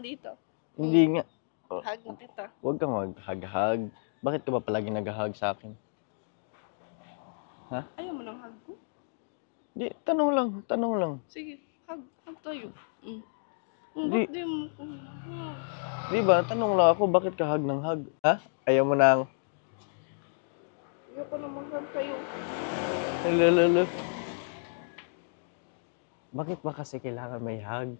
Dito. Hindi nga. Hug mo kita. Huwag kang mag-hug-hug. Bakit ka ba palagi nag-hug sa akin? Ayaw mo ng hug ko? Di, tanong lang. Sige, hug tayo. Di, Ba't di mo ko? di ba, tanong lang ako, bakit ka hug ng hug? Ha? Ayaw mo nang, Ayaw ko na mag-hug sa'yo. lalala. Bakit ba kasi kailangan may hug?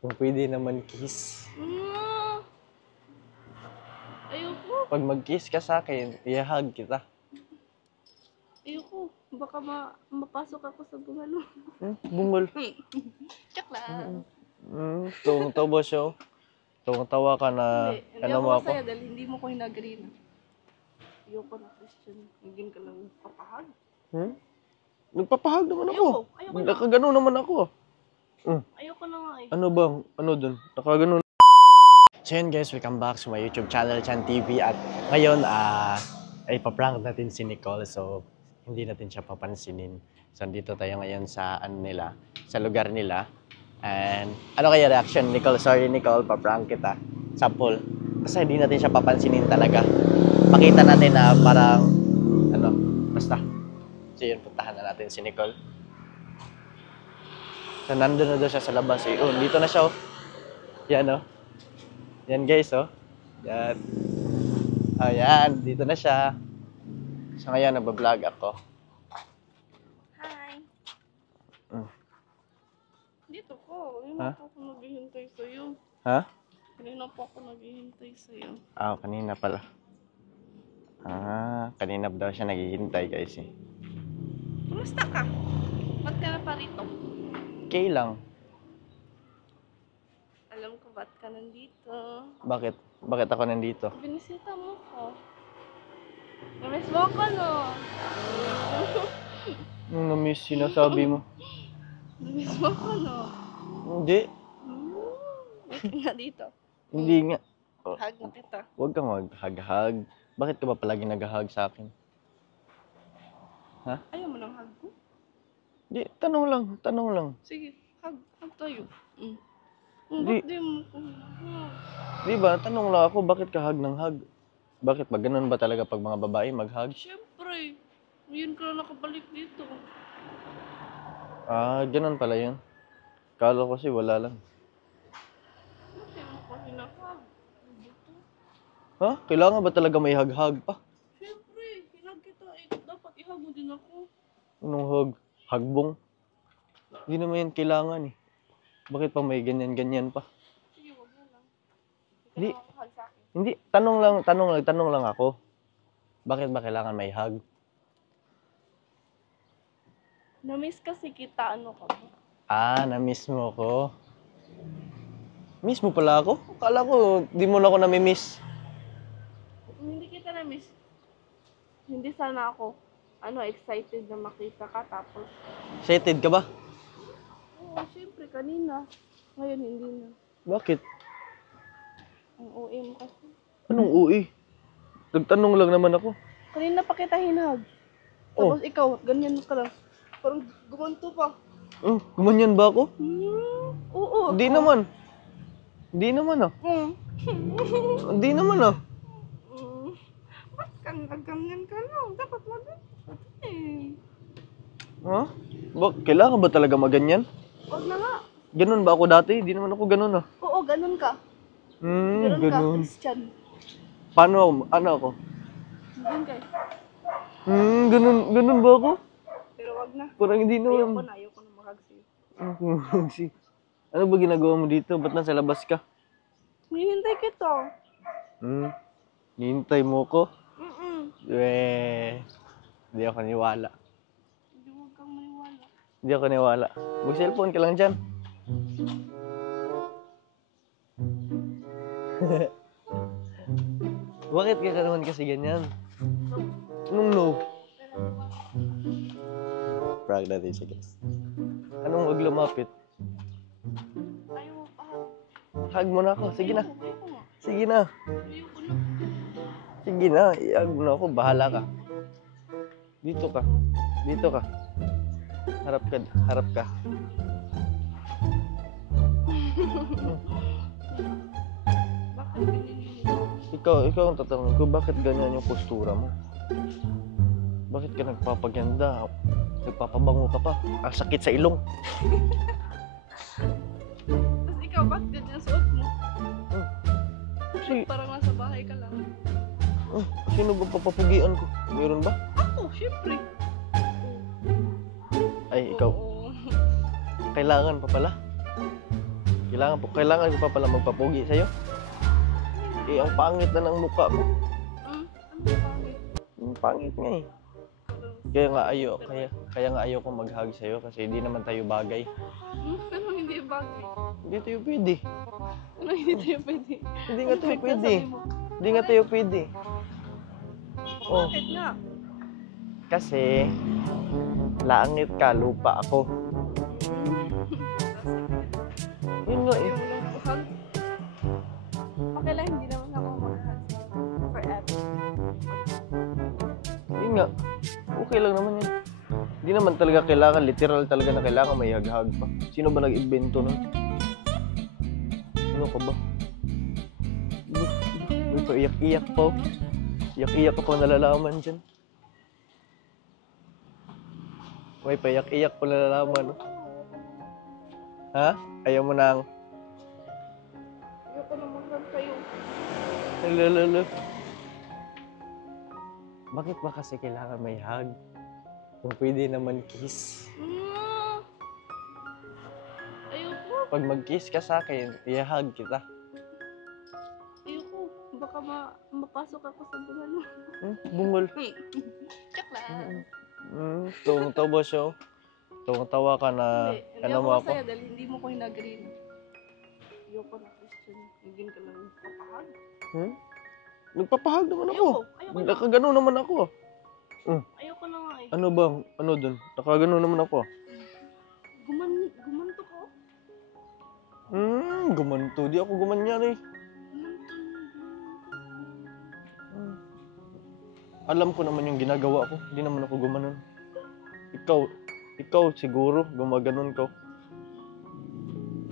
Kung pwede naman kiss. Ayoko. Pag mag-kiss ka sa akin, i-hug kita. Ayoko. Baka mapasok ako sa bungalo. Bungol. Check lang. Tungtawa siya. Tungtawa ka na, Hindi ano ako mo ako? masaya dahil hindi mo ko hinag-agree na. Ayoko na, Christian. Higin ka lang papahag. Nagpapahag naman ako. Ayoko na. Nakagano naman ako. Ayoko na nga eh. Ano ba? Ano dun? Nakagano. So yun guys, welcome back sa my YouTube channel, Chan TV. At ngayon, ay paprank natin si Nicole. So, hindi natin siya papansinin. So, dito tayo ngayon sa ano nila, sa lugar nila. And ano kaya reaction, Nicole? Sorry Nicole, paprank kita. Sample. Kasi hindi natin siya papansinin talaga. Pakita natin na parang, ano, basta. So yun, puntahan na natin si Nicole. So, nandun na daw siya sa labas eh. Oh, dito na siya oh. Yan oh. Yan guys oh. Yan. Ayan, dito na siya. So ngayon, nagbablog ako. Hi. Dito ko. Ha? Kanina po ako naghihintay sa'yo. Ha? Kanina po ako naghihintay sa'yo. Kanina pala. Kanina daw siya naghihintay guys eh. Kumusta ka? Ba't ka na pa rito? Okay lang. Alam ko ba't ka nandito. Bakit? Bakit ako nandito? Binisita mo ko. Namiss mo ako, no? Nung na-miss sinasabi mo. Namiss mo ako, no? Hindi. Bakit nga dito? Hindi nga. Hug mo kita. Huwag kang mag-hug-hug. Bakit ka ba palagi nag-hug sa akin? Ayaw mo ng hug ko? Di, tanong lang. Sige, hug tayo. Di- Ba't di mo ko? Di ba, tanong lang ako, bakit ka hug ng hug? Bakit ba? Ganun ba talaga pag mga babae mag-hug? Siyempre, ngayon ka na nakabalik dito. Ganun pala yun. Kala ko kasi wala lang. Bakit mo ko hinahag? Kailangan ba talaga may hug-hug pa? Siyempre, hinag kita. Dapat ihag mo din ako. Anong hug? Hagbong? Hindi naman yan kailangan eh. Bakit pa may ganyan-ganyan pa? Sige, wag mo lang. Di. Hindi ka makahag sa akin. Hindi, tanong lang ako. Bakit ba kailangan may hug? Na-miss kasi kita, ano ka ba? Na-miss mo ko. Miss mo pala ako? Akala ko, di mo na ako nami-miss. Hindi kita na-miss. Hindi sana ako, excited na makita ka tapos. Excited ka ba? Oo, siyempre, kanina. Ngayon, hindi na. Bakit? Ang OA mo kasi. Anong UI? Nagtanong lang naman ako. Kanina pa kita hinag. Oh. Tapos ikaw, ganyan ka lang. Parang gumanto pa. Gumanyan ba ako? Oo. Hindi naman. Hindi naman Hindi naman Ba't ganyan ka lang? Dapat eh. Kailangan ba talaga maganyan? Huwag na nga. Ganun ba ako dati? Hindi naman ako ganun Oo, ganun ka. Ganun ka, Ganun. Christian. Paano? Ano ako? Ganun ka. Ganun ba ako? Pero wag na. Parang hindi naman. Ayoko na mag-hug sa'yo. Ano ba ginagawa mo dito? Ba't nasa labas ka? Hinihintay kita. Hihintay mo ko? Mm-mm. Hindi ako niwala. Hindi, huwag kang maniwala. Hindi ako niwala. Mag-cellphone ka lang dyan. Bakit ka naman kasi ganyan? Anong no? Prank natin siya guys. Anong huwag lumapit? Ayaw mo pa hug. Hug mo na ako. Sige na. Ayoko nga. Sige na. Ayoko na. Sige na. I-hug mo na ako. Bahala ka. Dito ka. Dito ka. Harap ka. Harap ka. Ikaw ang tatanungin ko, bakit ganyan yung postura mo? Bakit ka nagpapaganda? Nagpapabango ka pa. Ang sakit sa ilong. Tapos ikaw, bakit ganyan suot mo? Kasi, Parang nasa bahay ka lang. sino ba papapugian ko? Meron ba? Ako, syempre. Ay, ikaw. Oo. Kailangan pa pala. Kailangan ko pa pala magpapugi sa'yo. Eh, ang pangit na ng mukha mo. Ano ba pangit? Ang pangit nga eh. Kaya nga ayaw ko mag-hug sa'yo kasi hindi naman tayo bagay. Ano hindi bagay? Hindi tayo pwede. Ano hindi tayo pwede? Hindi nga tayo Ano pwede. sabi mo? Hindi nga tayo pwede. Oh, Bakit nga? kasi langit ka, lupa ako. Yun nga eh. Ayaw mo lang hug? Okay lang, hindi naman ako mag-hug forever. Yun nga. Okay lang naman yun. Hindi naman talaga kailangan, literal talaga na kailangan may hag-hag pa. Sino ba nag-invento nun? Ano ka ba? May paiyak-iyak pa. Iyak-iyak ka pa nalalaman dyan. May paiyak-iyak pa nalalaman. Ha? Ayaw mo nang... Ayoko na mag-hug sa'yo. Lalala. Bakit ba kasi kailangan may hug? Kung pwede naman kiss. Ayoko. Pag mag-kiss ka sa akin, i-hug kita. Ayoko. Baka mapasok ako sa bungan mo. Bungol. Check lang. Tawang-tawa siya. Tawang-tawa ka na Hindi ano ako mo ako. masaya dahil hindi mo ko hinag-green. Ayoko na Christian. Hindi ka lang kapahag. Nagpapahag naman ako. Ayoko na. Nakagano naman ako. Ayoko na nga eh. Ano ba? Ano dun? Nakagano naman ako. Gumanto ko? Gumanto. Di ako gumanyan eh. Gumanto. Alam ko naman yung ginagawa ko. Hindi naman ako gumanon. Ikaw siguro gumaganon ka.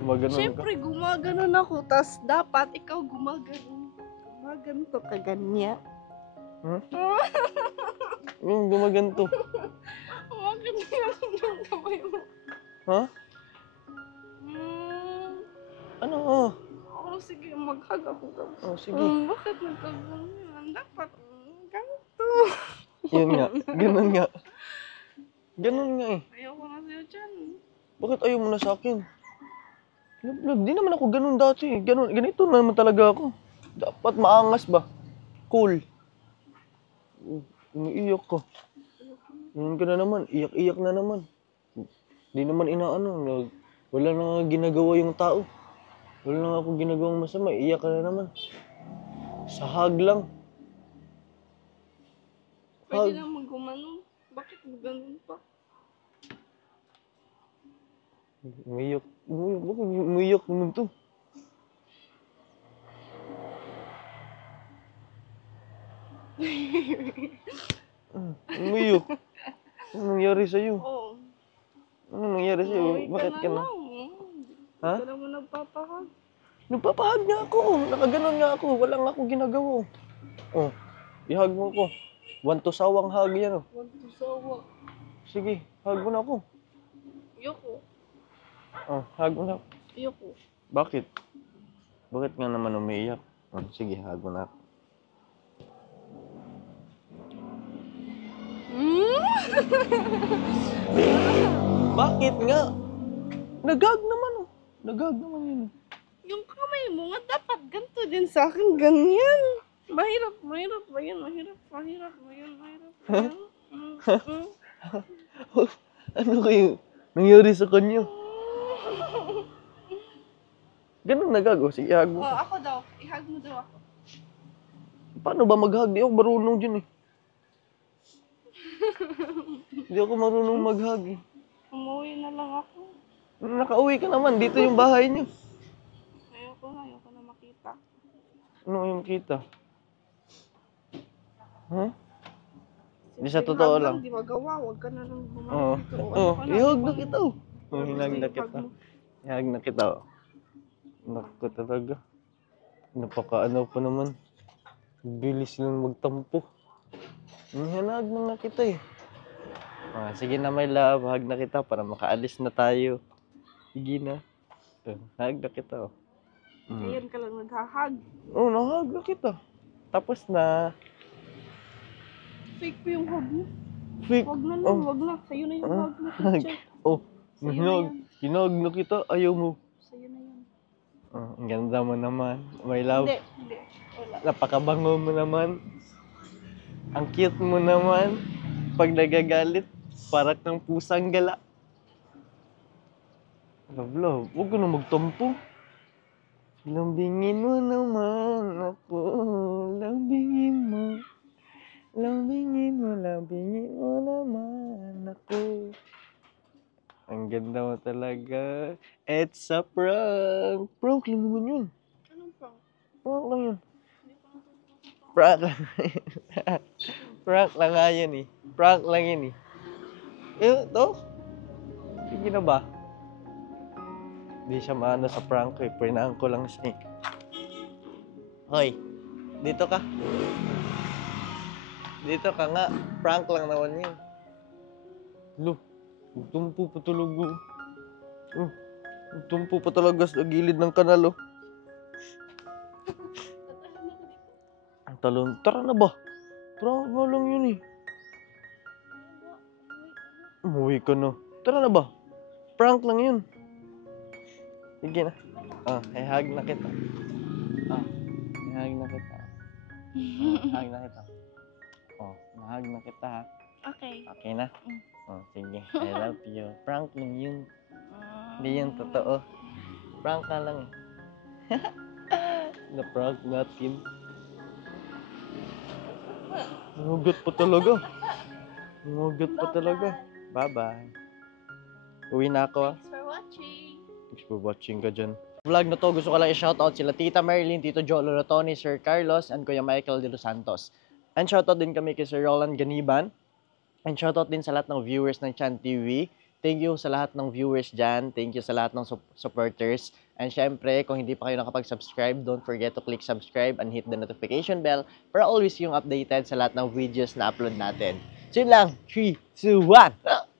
Gumaganon ka. Siyempre, gumaganon ako. Tas dapat ikaw gumaganon. Gumaganto ka ganyan. Yung gumaganto. Gumaganto yung kamay mo. Ha? Ano? Oh, sige, mag-hug ako ka. Oh, sige. Bakit nagkaganyan? Dapat ganito. Yun nga. Ganun nga. Ganun nga eh. Ayoko na sa'yo dyan. Bakit ayaw mo na sa akin? Love, di naman ako ganun dati. Ganito naman talaga ako. Dapat maangas ba? Cool. Umiiyak ka. Ganun ka na naman. Iyak-iyak na naman. Di naman inaano. Wala na nga ginagawa yung tao. Wala na nga ako ginagawang masama. Iyak ka na naman. Sa hug lang. Pwede naman gumanon. Bakit ganun pa? Umiiyak. Bakit umiiyak naman to? Umiiyak. Ano nangyari sa'yo? Oo. Ano nangyari sa'yo? Bakit ka na? Ha? Hindi ka naman nagpapahag. Nagpapahag nga ako. Nakaganon nga ako. Wala nga ako ginagawa. Oh, ihag mo ko. Want to sawang hug yan oh. Want to sawa. Sige, hug mo na ako. Ayoko. Oh, hug mo na. Ayoko. Bakit? Bakit nga naman umiiyak? Oh, sige, hug mo na ako. Bakit nga? Nagag naman oh. Nagag naman yun. Yung kamay mo nga dapat ganito din sa akin. Ganyan. Mahirap ba yan? Mahirap ba yan? Ano kayo nangyari sa kanya? Ganun nagag oh. Sige, hug mo. Oh, ako daw. I-hug mo daw ako. Paano ba mag-hug? Di ako marunong dyan eh. Di ako marunong mag-hug eh. Umuwi na lang ako. Nakauwi ka naman. Dito yung bahay niyo. Ayoko na makita. Ano yung kita? Huh? Di sa totoo lang. Di magawa. Huwag ka na lang Oo. dito. Oo. I-hug na kita oh. Hinag na kita. I-hug na kita oh. Naku talaga. Napaka-ano pa naman. Bilis lang magtampo. Hinahag na nga kita eh. Sige na my love, hug na kita para makaalis na tayo. Sige na. Hug na kita oh. Ngayon ka lang naghahag. Oo, nahag na kita. Tapos na. Fake po yung hug mo. Fake. Wag na lang, wag na. Sa'yo na yung hug mo, teacher. Oh, Sa'yo na yan. hinahag na kita. Ayaw mo. Sa'yo na yan. Ang ganda mo naman. My love. Hindi. Wala. Napakabango mo naman. Ang cute mo naman. Pag nagagalit, para kang pusang gala. Love, huwag ka na magtampo. Lambingin mo naman ako. Lambingin mo. Lambingin mo naman ako. Ang ganda mo talaga. It's a prank. Prank lang naman yun. Anong prank? Prank lang yun. Hindi pa nga Prank lang. Prank lang nga yun eh. Prank lang yun eh. Ito? Sige na ba? Hindi siya maano sa prank eh. Prank ko lang siya eh. Hoy, dito ka. Dito ka nga. Prank lang naman yun. Lo, tumpo pa talaga. Tumpo pa talaga sa gilid ng kanal oh. Ang talon. Tara na ba? Prank nga lang yun eh. Umuwi ka na. Tara na ba? Prank lang yun. Sige na. Hug na kita. Hug na kita. Hug na kita. Nahag na kita ha. Okay. Okay na? Sige. I love you. Prank lang yun. Hindi yan totoo. Prank ka lang eh. Na-prank natin. Nugot pa talaga. Nugot pa talaga. Bye-bye. Uwi na ako ah. Thanks for watching. Thanks for watching ka dyan. Vlog na to, gusto ko lang i-shoutout sila Tita Marilyn, Tito Joe Lorotoni, Sir Carlos, and Kuya Michael de los Santos. And shoutout din kami kay Sir Roland Ganiban. And shoutout din sa lahat ng viewers ng Chan TV. Thank you sa lahat ng viewers dyan. Thank you sa lahat ng supporters. And syempre, kung hindi pa kayo nakapag-subscribe, don't forget to click subscribe and hit the notification bell para always yung updated sa lahat ng videos na upload natin. So yun lang. 3, 2, 1!